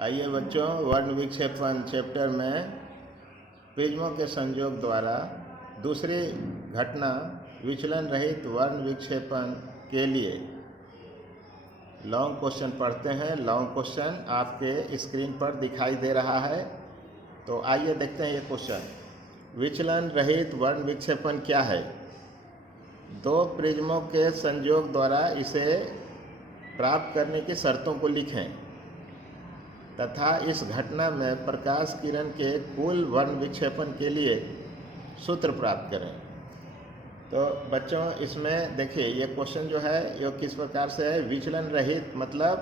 आइए बच्चों, वर्ण विक्षेपण चैप्टर में प्रिज्मों के संयोग द्वारा दूसरी घटना विचलन रहित वर्ण विक्षेपण के लिए लॉन्ग क्वेश्चन पढ़ते हैं। लॉन्ग क्वेश्चन आपके स्क्रीन पर दिखाई दे रहा है, तो आइए देखते हैं ये क्वेश्चन। विचलन रहित वर्ण विक्षेपण क्या है? दो प्रिज्मों के संयोग द्वारा इसे प्राप्त करने की शर्तों को लिखें तथा इस घटना में प्रकाश किरण के कुल वर्ण विक्षेपण के लिए सूत्र प्राप्त करें। तो बच्चों, इसमें देखिए ये क्वेश्चन जो है ये किस प्रकार से है। विचलन रहित मतलब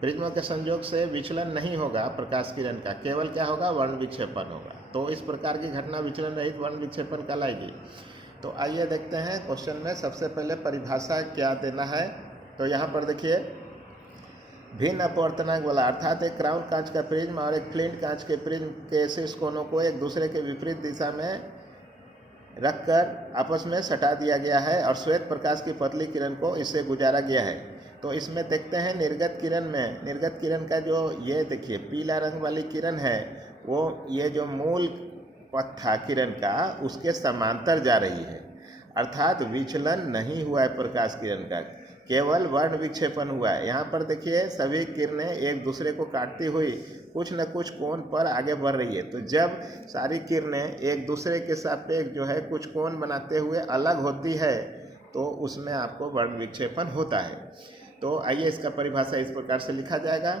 प्रिज्मों के संयोग से विचलन नहीं होगा प्रकाश किरण का, केवल क्या होगा, वर्ण विक्षेपण होगा। तो इस प्रकार की घटना विचलन रहित वर्ण विक्षेपण कहलाएगी। तो आइए देखते हैं क्वेश्चन में सबसे पहले परिभाषा क्या देना है। तो यहाँ पर देखिए, भिन्न अपवर्तनांक वाला अर्थात एक क्राउन कांच का प्रिज्म और एक फ्लिंट कांच के प्रिज्म के शीर्ष कोनों को एक दूसरे के विपरीत दिशा में रखकर आपस में सटा दिया गया है और श्वेत प्रकाश की पतली किरण को इससे गुजारा गया है। तो इसमें देखते हैं निर्गत किरण में, निर्गत किरण का जो ये देखिए पीला रंग वाली किरण है, वो ये जो मूल पथ था किरण का उसके समांतर जा रही है, अर्थात विचलन नहीं हुआ है प्रकाश किरण का, केवल वर्ण विक्षेपण हुआ है। यहाँ पर देखिए सभी किरणें एक दूसरे को काटती हुई कुछ न कुछ कोण पर आगे बढ़ रही है। तो जब सारी किरणें एक दूसरे के सापेक्ष जो है कुछ कोण बनाते हुए अलग होती है तो उसमें आपको वर्ण विक्षेपण होता है। तो आइए इसका परिभाषा इस प्रकार से लिखा जाएगा।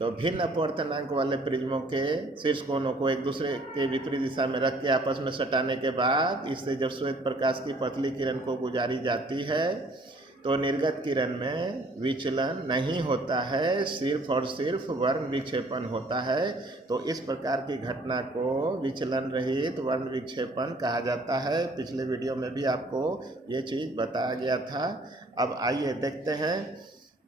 तो भिन्न अपवर्तनांक वाले प्रिज्मों के शीर्ष कोनों को एक दूसरे के विपरीत दिशा में रख के आपस में सटाने के बाद इससे जब श्वेत प्रकाश की पतली किरण को गुजारी जाती है तो निर्गत किरण में विचलन नहीं होता है, सिर्फ और सिर्फ वर्ण विक्षेपण होता है। तो इस प्रकार की घटना को विचलन रहित वर्ण विक्षेपण कहा जाता है। पिछले वीडियो में भी आपको ये चीज़ बताया गया था। अब आइए देखते हैं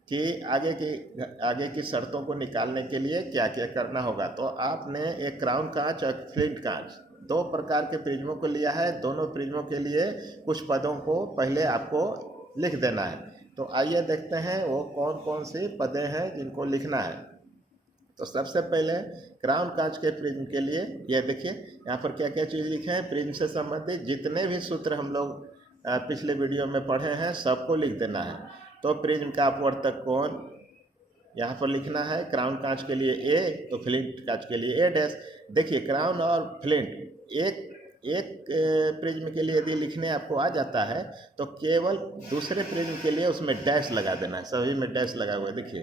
कि आगे की शर्तों को निकालने के लिए क्या क्या करना होगा। तो आपने एक क्राउन कांच और फ्लिंट कांच दो प्रकार के प्रिज्मों को लिया है। दोनों प्रिज्मों के लिए कुछ पदों को पहले आपको लिख देना है। तो आइए देखते हैं वो कौन कौन सी पदें हैं जिनको लिखना है। तो सबसे पहले क्राउन कांच के प्रिज्म के लिए ये देखिए यहाँ पर क्या क्या चीज़ लिखे हैं। प्रिज्म से संबंधित जितने भी सूत्र हम लोग पिछले वीडियो में पढ़े हैं सबको लिख देना है। तो प्रिज्म का अपवर्तक कोण यहाँ पर लिखना है। क्राउन कांच के लिए ए, तो फ्लिंट कांच के लिए ए डैश। देखिए क्राउन और फ्लिंट एक प्रिज्म के लिए यदि लिखने आपको आ जाता है तो केवल दूसरे प्रिज्म के लिए उसमें डैश लगा देना है। सभी में डैश लगा हुआ है देखिए।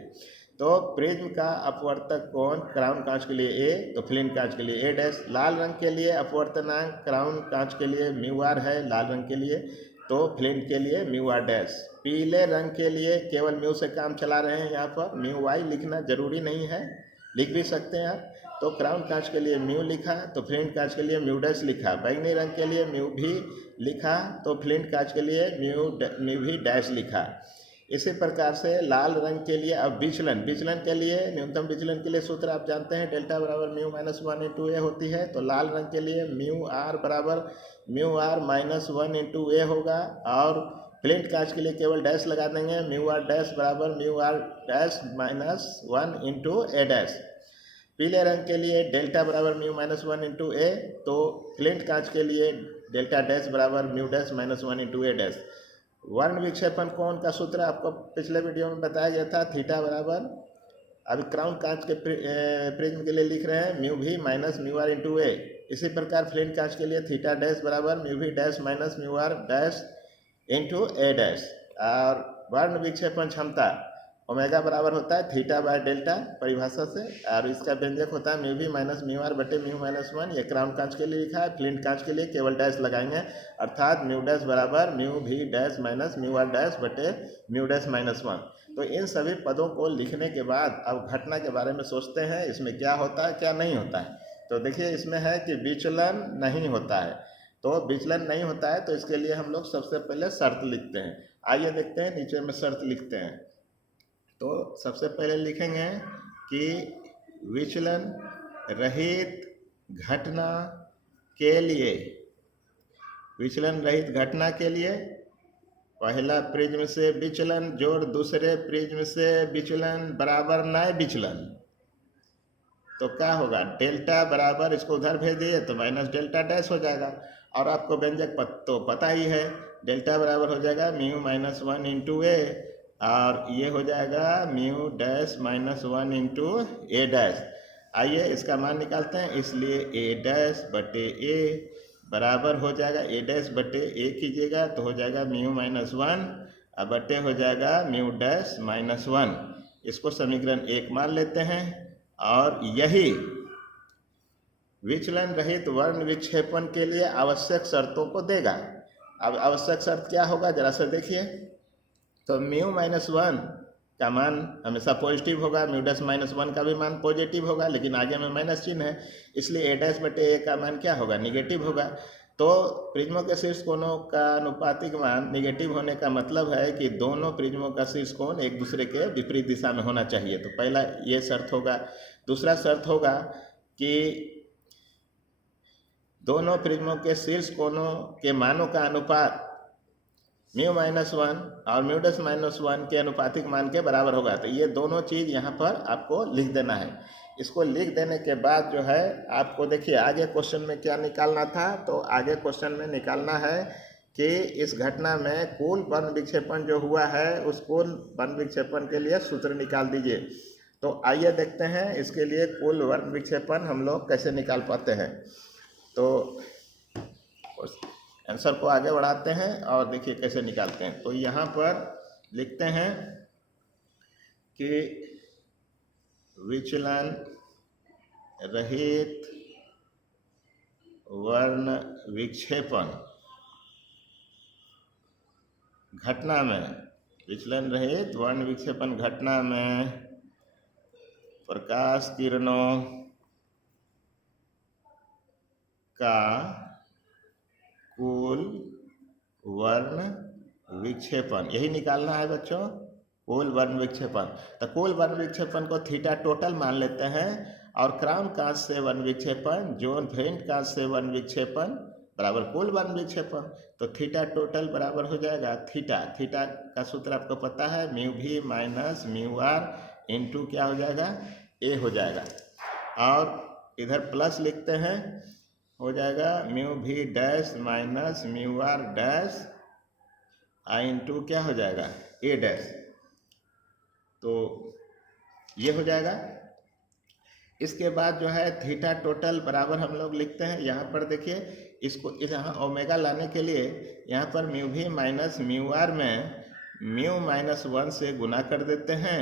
तो प्रिज्म का अपवर्तक कोण क्राउन कांच के लिए ए, तो फ्लिंट कांच के लिए ए डैश। लाल रंग के लिए अपवर्तनांक क्राउन कांच के लिए म्यू आर है लाल रंग के लिए, तो फ्लिंट के लिए म्यू आर डैश। पीले रंग के लिए केवल म्यू से काम चला रहे हैं, यहाँ पर म्यू वाई लिखना जरूरी नहीं है, लिख भी सकते हैं आप। तो क्राउन कांच के लिए म्यू लिखा, तो फ्लिंट कांच के लिए म्यू डैश लिखा। बैंगनी रंग के लिए म्यू भी लिखा, तो फ्लिंट कांच के लिए म्यू भी डैश लिखा। इसी प्रकार से लाल रंग के लिए अब विचलन के लिए न्यूनतम विचलन के लिए सूत्र आप जानते हैं, डेल्टा बराबर म्यू माइनस 1 इंटू ए होती है। तो लाल रंग के लिए म्यू आर बराबर म्यू आर माइनस 1 इंटू ए होगा और फ्लिंट कांच के लिए केवल डैश लगा देंगे, म्यू आर डैश बराबर mu R dash minus 1 into ए डैश। पीले रंग के लिए डेल्टा बराबर म्यू माइनस 1 इंटू ए, तो फ्लिंट कांच के लिए डेल्टा डैश बराबर म्यू डैश माइनस 1 इंटू ए डैश। वर्ण विक्षेपण कोण का सूत्र आपको पिछले वीडियो में बताया गया था, थीटा बराबर, अभी क्राउन कांच के प्रिज्म के लिए लिख रहे हैं mu V minus mu R into A. इसी प्रकार फ्लिंट कांच के लिए थीटा डैश बराबर mu V dash minus mu R dash into ए डैश। और वर्ण विक्षेपण क्षमता ओमेगा बराबर होता है थीटा बाय डेल्टा परिभाषा से, और इसका व्यंजक होता है mu V minus mu are बटे म्यू माइनस 1। ये क्राउन कांच के लिए लिखा है। फ्लिंट कांच के लिए केवल डैश लगाएंगे, अर्थात म्यू डैश बराबर mu V dash minus mu R dash बटे म्यू डैश माइनस 1। तो इन सभी पदों को लिखने के बाद अब घटना के बारे में सोचते हैं, इसमें क्या होता है क्या नहीं होता है। तो देखिए इसमें है कि विचलन नहीं होता है। तो विचलन नहीं होता है तो इसके लिए हम लोग सबसे पहले शर्त लिखते हैं। आइए देखते हैं, नीचे में शर्त लिखते हैं। तो सबसे पहले लिखेंगे कि विचलन रहित घटना के लिए, विचलन रहित घटना के लिए पहला प्रिज्म से विचलन जोड़ दूसरे प्रिज्म से विचलन बराबर नए विचलन। तो क्या होगा, डेल्टा बराबर इसको उधर भेज दिए तो माइनस डेल्टा डैश हो जाएगा। और आपको व्यंजक तो पता ही है, डेल्टा बराबर हो जाएगा mu minus one into a, और ये हो जाएगा mu dash minus one into ए डैश। आइए इसका मान निकालते हैं, इसलिए ए डैश बटे ए बराबर हो जाएगा, ए डैश बटे ए कीजिएगा तो हो जाएगा म्यू माइनस वन, अब बटे हो जाएगा म्यू डैश माइनस वन। इसको समीकरण 1 मान लेते हैं, और यही विचलन रहित वर्ण विक्षेपण के लिए आवश्यक शर्तों को देगा। अब आवश्यक शर्त क्या होगा जरा से देखिए, तो म्यू माइनस वन का मान हमेशा पॉजिटिव होगा, म्यू डैश माइनस वन का भी मान पॉजिटिव होगा, लेकिन आगे में माइनस चिन्ह है, इसलिए ए डैश बटे ए का मान क्या होगा, निगेटिव होगा। तो प्रिज्मों के शीर्ष कोणों का अनुपातिक मान निगेटिव होने का मतलब है कि दोनों प्रिज्मों का शीर्ष कोण एक दूसरे के विपरीत दिशा में होना चाहिए। तो पहला ये शर्त होगा। दूसरा शर्त होगा कि दोनों प्रिज्मों के शीर्ष कोणों के मानों का अनुपात म्यू माइनस वन और म्यू डैश माइनस वन के अनुपातिक मान के बराबर होगा। तो ये दोनों चीज़ यहाँ पर आपको लिख देना है। इसको लिख देने के बाद जो है आपको देखिए आगे क्वेश्चन में क्या निकालना था, तो आगे क्वेश्चन में निकालना है कि इस घटना में कुल वर्ण विक्षेपण जो हुआ है उस कुल वर्ण विक्षेपण के लिए सूत्र निकाल दीजिए। तो आइए देखते हैं इसके लिए कुल वर्ण विक्षेपण हम लोग कैसे निकाल पाते हैं। तो आंसर को आगे बढ़ाते हैं और देखिए कैसे निकालते हैं। तो यहाँ पर लिखते हैं कि विचलन रहित वर्ण विक्षेपण घटना में, विचलन रहित वर्ण विक्षेपण घटना में प्रकाश किरणों का कुल वर्ण विक्षेपण, यही निकालना है बच्चों, कुल वर्ण विक्षेपण। तो कुल वर्ण विक्षेपण को थीटा टोटल मान लेते हैं, और क्राम कांच से वर्ण विक्षेपण जोन फेंट कांच से वर्ण विक्षेपण बराबर कुल वर्ण विक्षेपण। तो थीटा टोटल बराबर हो जाएगा थीटा, थीटा का सूत्र आपको पता है, mu V minus mu R into क्या हो जाएगा, ए हो जाएगा। और इधर प्लस लिखते हैं, हो जाएगा mu V dash minus mu R dash I into क्या हो जाएगा, ए डैश। तो ये हो जाएगा। इसके बाद जो है थीटा टोटल बराबर हम लोग लिखते हैं, यहाँ पर देखिए इसको यहाँ ओमेगा लाने के लिए यहाँ पर mu V minus mu are में म्यू माइनस वन से गुना कर देते हैं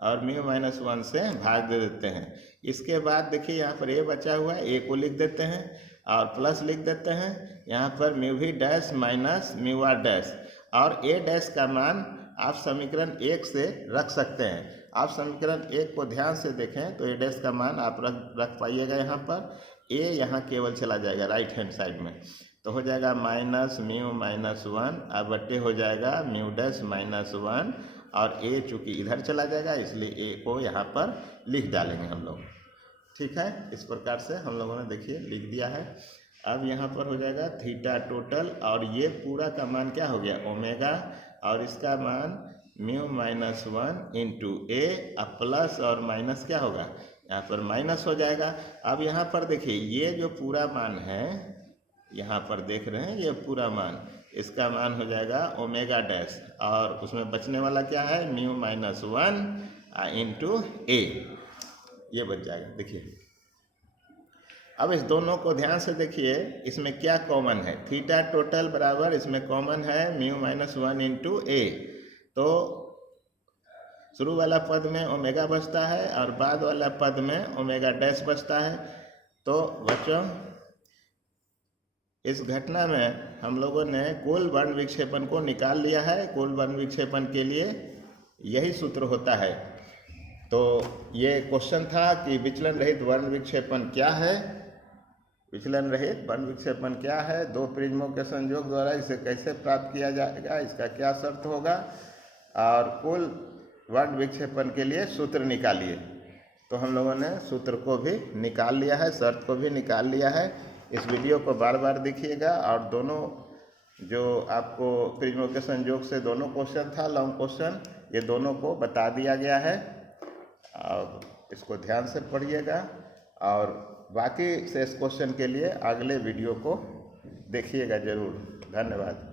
और म्यू माइनस वन से भाग दे देते हैं। इसके बाद देखिए यहाँ पर ए बचा हुआ है, ए को लिख देते हैं और प्लस लिख देते हैं यहाँ पर mu V dash minus mu R dash, और ए डैश का मान आप समीकरण 1 से रख सकते हैं। आप समीकरण 1 को ध्यान से देखें तो ए डैश का मान आप रख पाइएगा, यहाँ पर ए यहाँ केवल चला जाएगा राइट हैंड साइड में, तो हो जाएगा माइनस म्यू माइनस वन, अब बट्टे हो जाएगा म्यू डैश माइनस वन, और ए चूँकि इधर चला जाएगा इसलिए ए को यहाँ पर लिख डालेंगे हम लोग। ठीक है, इस प्रकार से हम लोगों ने देखिए लिख दिया है। अब यहाँ पर हो जाएगा थीटा टोटल, और ये पूरा का मान क्या हो गया ओमेगा, और इसका मान म्यू माइनस वन इंटू ए, अब प्लस और माइनस क्या होगा, यहाँ पर माइनस हो जाएगा। अब यहाँ पर देखिए ये जो पूरा मान है यहाँ पर देख रहे हैं, ये पूरा मान, इसका मान हो जाएगा ओमेगा डैश, और उसमें बचने वाला क्या है म्यू माइनस वन इंटू ए, ये बच जाएगा। देखिए अब इस दोनों को ध्यान से देखिए, इसमें क्या कॉमन है, थीटा टोटल बराबर इसमें कॉमन है म्यू माइनस वन इंटू ए। तो शुरू वाला पद में ओमेगा बचता है और बाद वाला पद में ओमेगा डैश बचता है। तो बच्चों इस घटना में हम लोगों ने कुल वर्ण विक्षेपण को निकाल लिया है। कुल वर्ण विक्षेपण के लिए यही सूत्र होता है। तो ये क्वेश्चन था कि विचलन रहित वर्ण विक्षेपण क्या है, विचलन रहित वर्ण विक्षेपण क्या है, दो प्रिज्मों के संयोग द्वारा इसे कैसे प्राप्त किया जाएगा, इसका क्या शर्त होगा, और कुल वर्ण विक्षेपण के लिए सूत्र निकालिए। तो हम लोगों ने सूत्र को भी निकाल लिया है, शर्त को भी निकाल लिया है। इस वीडियो को बार बार देखिएगा, और दोनों जो आपको प्रिज्मों के संयोग से दोनों क्वेश्चन था लॉन्ग क्वेश्चन, ये दोनों को बता दिया गया है, और इसको ध्यान से पढ़िएगा और बाकी शेष क्वेश्चन के लिए अगले वीडियो को देखिएगा ज़रूर। धन्यवाद।